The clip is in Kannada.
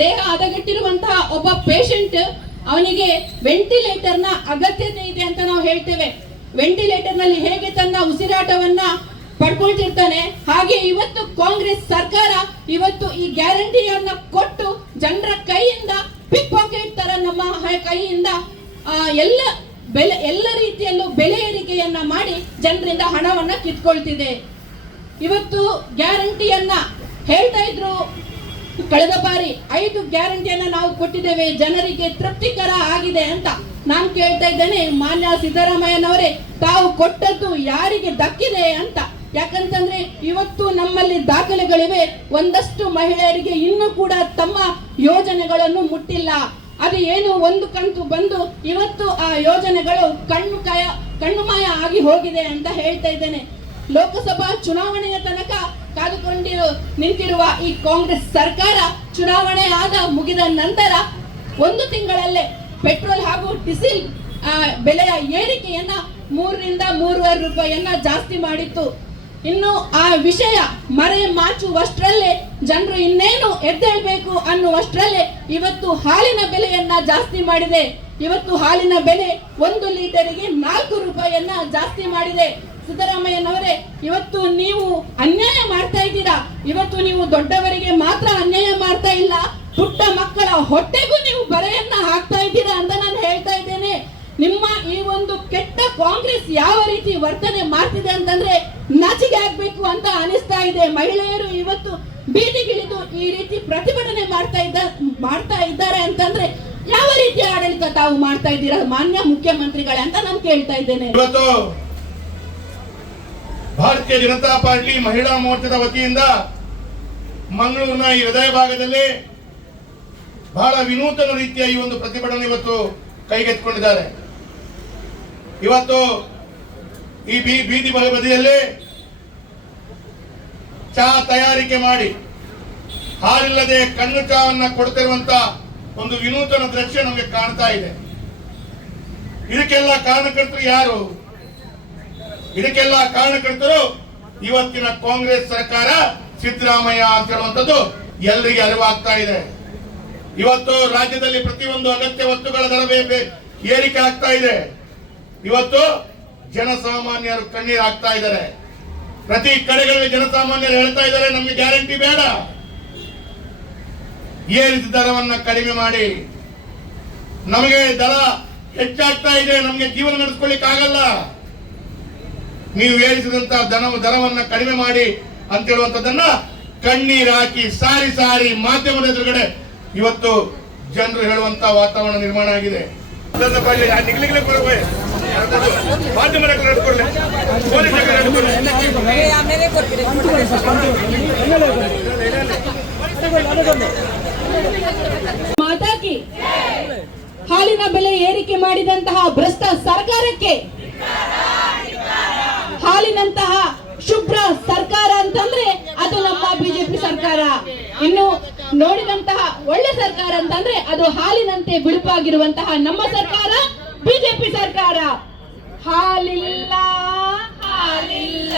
ದೇಹ ಹದಗೆಟ್ಟಿರುವಂತಹ ಒಬ್ಬ ಪೇಷಂಟ್ ಅವನಿಗೆ ವೆಂಟಿಲೇಟರ್ನ ಅಗತ್ಯತೆ ಇದೆ ಅಂತ ನಾವು ಹೇಳ್ತೇವೆ. ವೆಂಟಿಲೇಟರ್ನಲ್ಲಿ ಹೇಗೆ ತನ್ನ ಉಸಿರಾಟವನ್ನ ಪಡ್ಕೊಳ್ತಿರ್ತಾನೆ, ಹಾಗೆ ಇವತ್ತು ಕಾಂಗ್ರೆಸ್ ಸರ್ಕಾರ ಇವತ್ತು ಈ ಗ್ಯಾರಂಟಿಯನ್ನ ಕೊಟ್ಟು ಜನರ ಕೈಯಿಂದ ಪಿಕ್ ಪಾಕೆಟ್ ತರ ನಮ್ಮ ಕೈಯಿಂದ ಎಲ್ಲ ಬೆಲೆ, ಎಲ್ಲ ರೀತಿಯಲ್ಲೂ ಬೆಲೆ ಏರಿಕೆಯನ್ನ ಮಾಡಿ ಜನರಿಂದ ಹಣವನ್ನ ಕಿತ್ಕೊಳ್ತಿದೆ. ಇವತ್ತು ಗ್ಯಾರಂಟಿಯನ್ನ ಹೇಳ್ತಾ ಇದ್ರು. ಕಳೆದ ಬಾರಿ ಐದು ಗ್ಯಾರಂಟಿಯನ್ನ ನಾವು ಕೊಟ್ಟಿದ್ದೇವೆ. ಜನರಿಗೆ ತೃಪ್ತಿಕರ ಆಗಿದೆ ಅಂತ ನಾನು ಕೇಳ್ತಾ ಇದ್ದೇನೆ. ಮಾನ್ಯ ಸಿದ್ದರಾಮಯ್ಯನವರೇ, ತಾವು ಕೊಟ್ಟದ್ದು ಯಾರಿಗೆ ದಕ್ಕಿದೆ ಅಂತ. ಯಾಕಂತಂದ್ರೆ ಇವತ್ತು ನಮ್ಮಲ್ಲಿ ದಾಖಲೆಗಳಿವೆ. ಒಂದಷ್ಟು ಮಹಿಳೆಯರಿಗೆ ಇನ್ನೂ ಕೂಡ ತಮ್ಮ ಯೋಜನೆಗಳನ್ನು ಮುಟ್ಟಿಲ್ಲ. ಅದು ಏನು ಒಂದು ಕಂತು ಬಂದು ಇವತ್ತು ಆ ಯೋಜನೆಗಳು ಕಣ್ಣು ಕಾಯ ಕಣ್ಣುಮಾಯ ಆಗಿ ಹೋಗಿದೆ ಅಂತ ಹೇಳ್ತಾ ಇದ್ದೇನೆ. ಲೋಕಸಭಾ ಚುನಾವಣೆಯ ತನಕ ಕಾದುಕೊಂಡಿರು, ನಿಂತಿರುವ ಈ ಕಾಂಗ್ರೆಸ್ ಸರ್ಕಾರ ಚುನಾವಣೆ ಆದ ಮುಗಿದ ನಂತರ ಒಂದು ತಿಂಗಳಲ್ಲೇ ಪೆಟ್ರೋಲ್ ಹಾಗೂ ಡೀಸೆಲ್ ಬೆಲೆಯ ಏರಿಕೆಯನ್ನ ಮೂರರಿಂದ ಮೂರುವರೆ ರೂಪಾಯಿಯನ್ನ ಜಾಸ್ತಿ ಮಾಡಿತ್ತು. ಇನ್ನು ಆ ವಿಷಯ ಮರೆ ಮಾಚುವಷ್ಟರಲ್ಲೇ ಜನರು ಇನ್ನೇನು ಎದ್ದೇಳ್ಬೇಕು ಅನ್ನುವಷ್ಟರಲ್ಲೇ ಇವತ್ತು ಹಾಲಿನ ಬೆಲೆಯನ್ನ ಜಾಸ್ತಿ ಮಾಡಿದೆ. ಇವತ್ತು ಹಾಲಿನ ಬೆಲೆ ಒಂದು ಲೀಟರಿಗೆ ನಾಲ್ಕು ರೂಪಾಯಿಯನ್ನ ಜಾಸ್ತಿ ಮಾಡಿದೆ. ಸಿದ್ದರಾಮಯ್ಯನವರೇ, ಇವತ್ತು ನೀವು ಅನ್ಯಾಯ ಮಾಡ್ತಾ ಇದ್ದೀರಾ? ಇವತ್ತು ನೀವು ದೊಡ್ಡವರಿಗೆ ಮಾತ್ರ ಅನ್ಯಾಯ ಮಾಡ್ತಾ ಇಲ್ಲ, ಪುಟ್ಟ ಮಕ್ಕಳ ಹೊಟ್ಟೆಗೂ ನೀವು ಬರೆಯನ್ನ ಹಾಕ್ತಾ ಇದ್ದೀರಾ ಅಂತ ನಾನು ಹೇಳ್ತಾ ಇದ್ದೇನೆ. ನಿಮ್ಮ ಈ ಒಂದು ಕೆಟ್ಟ ಕಾಂಗ್ರೆಸ್ ಯಾವ ರೀತಿ ವರ್ತನೆ ಮಾಡ್ತಿದೆ ಅಂತಂದ್ರೆ ನಾಚಿಕೆ ಆಗ್ಬೇಕು ಅಂತ ಅನಿಸ್ತಾ ಇದೆ. ಮಹಿಳೆಯರು ಇವತ್ತು ಬೀದಿಗಿಳಿದು ಈ ರೀತಿ ಪ್ರತಿಭಟನೆ ಮಾಡ್ತಾ ಇದ್ದ, ಮಾಡ್ತಾ ಇದ್ದಾರೆ ಅಂತಂದ್ರೆ ಯಾವ ರೀತಿಯ ಆಡಳಿತ ತಾವು ಮಾಡ್ತಾ ಇದ್ದೀರಾ ಮಾನ್ಯ ಮುಖ್ಯಮಂತ್ರಿಗಳೇ ಅಂತ ನಾನು ಕೇಳ್ತಾ ಇದ್ದೇನೆ. ಭಾರತೀಯ ಜನತಾ ಪಾರ್ಟಿ ಮಹಿಳಾ ಮೋರ್ಚಾದ ವತಿಯಿಂದ ಮಂಗಳೂರಿನ ಈ ಹೃದಯ ಭಾಗದಲ್ಲಿ ಬಹಳ ವಿನೂತನ ರೀತಿಯ ಈ ಒಂದು ಪ್ರತಿಭಟನೆ ಇವತ್ತು ಕೈಗೆತ್ತಿಕೊಂಡಿದ್ದಾರೆ. ಇವತ್ತು ಈ ಬೀ, ಬೀದಿ ಬದಿಯಲ್ಲಿ ಚಹಾ ತಯಾರಿಕೆ ಮಾಡಿ ಹಾಲಿಲ್ಲದೆ ಕಣ್ಣು ಚಹಾವನ್ನ ಕೊಡ್ತಿರುವಂತ ಒಂದು ವಿನೂತನ ದೃಶ್ಯ ನಮಗೆ ಕಾಣ್ತಾ ಇದೆ. ಇದಕ್ಕೆಲ್ಲ ಕಾರಣಕರ್ತರು ಯಾರು? ಇದಕ್ಕೆಲ್ಲ ಕಾರಣಕರ್ತರು ಇವತ್ತಿನ ಕಾಂಗ್ರೆಸ್ ಸರ್ಕಾರ ಸಿದ್ದರಾಮಯ್ಯ ಅಂತ ಹೇಳುವಂತದ್ದು ಎಲ್ಲರಿಗೆ ಅರಿವಾಗ್ತಾ ಇದೆ. ಇವತ್ತು ರಾಜ್ಯದಲ್ಲಿ ಪ್ರತಿಯೊಂದು ಅಗತ್ಯ ವಸ್ತುಗಳ ದರ ಏರಿಕೆ ಆಗ್ತಾ ಇದೆ. ಇವತ್ತು ಜನಸಾಮಾನ್ಯರು ಕಣ್ಣೀರು ಆಗ್ತಾ ಇದ್ದಾರೆ. ಪ್ರತಿ ಕಡೆಗಳಲ್ಲಿ ಜನಸಾಮಾನ್ಯರು ಹೇಳ್ತಾ ಇದ್ದಾರೆ, ನಮಗೆ ಗ್ಯಾರಂಟಿ ಬೇಡ. ಏರಿದ ದರವನ್ನ ಕಡಿಮೆ ಮಾಡಿ. ನಮಗೆ ದರ ಹೆಚ್ಚಾಗ್ತಾ ಇದೆ, ನಮಗೆ ಜೀವನ ನಡೆಸ್ಕೊಳ್ಳಿಕ್ ಆಗಲ್ಲ ನೀವು ಏರಿಸಿದಂತ ದನ ದರವನ್ನ ಕಡಿಮೆ ಮಾಡಿ ಅಂತ ಹೇಳುವಂತದನ್ನ ಕಣ್ಣೀರ್ ಹಾಕಿ, ಸಾರಿ ಸಾರಿ ಮಾಧ್ಯಮದ ಎದುರುಗಡೆ ಇವತ್ತು ಜನರು ಹೇಳುವಂತ ವಾತಾವರಣ ನಿರ್ಮಾಣ ಆಗಿದೆ. ಮಾತಾಕಿ. ಹಾಲಿನ ಬೆಲೆ ಏರಿಕೆ ಮಾಡಿದಂತಹ ಭ್ರಷ್ಟ ಸರ್ಕಾರಕ್ಕೆ ಹಾಲಿನಂತಹ ಶುಭ್ರ ಸರ್ಕಾರ ಅಂತಂದ್ರೆ ಅದು ನಮ್ಮ ಬಿಜೆಪಿ ಸರ್ಕಾರ. ಇನ್ನು ನೋಡಿದಂತಹ ಒಳ್ಳೆ ಸರ್ಕಾರ ಅಂತಂದ್ರೆ ಅದು ಹಾಲಿನಂತೆ ಬಿಳುಪಾಗಿರುವಂತಹ ನಮ್ಮ ಸರ್ಕಾರ, ಬಿಜೆಪಿ ಸರ್ಕಾರ. ಹಾಲಿಲ್ಲ ಹಾಲಿಲ್ಲ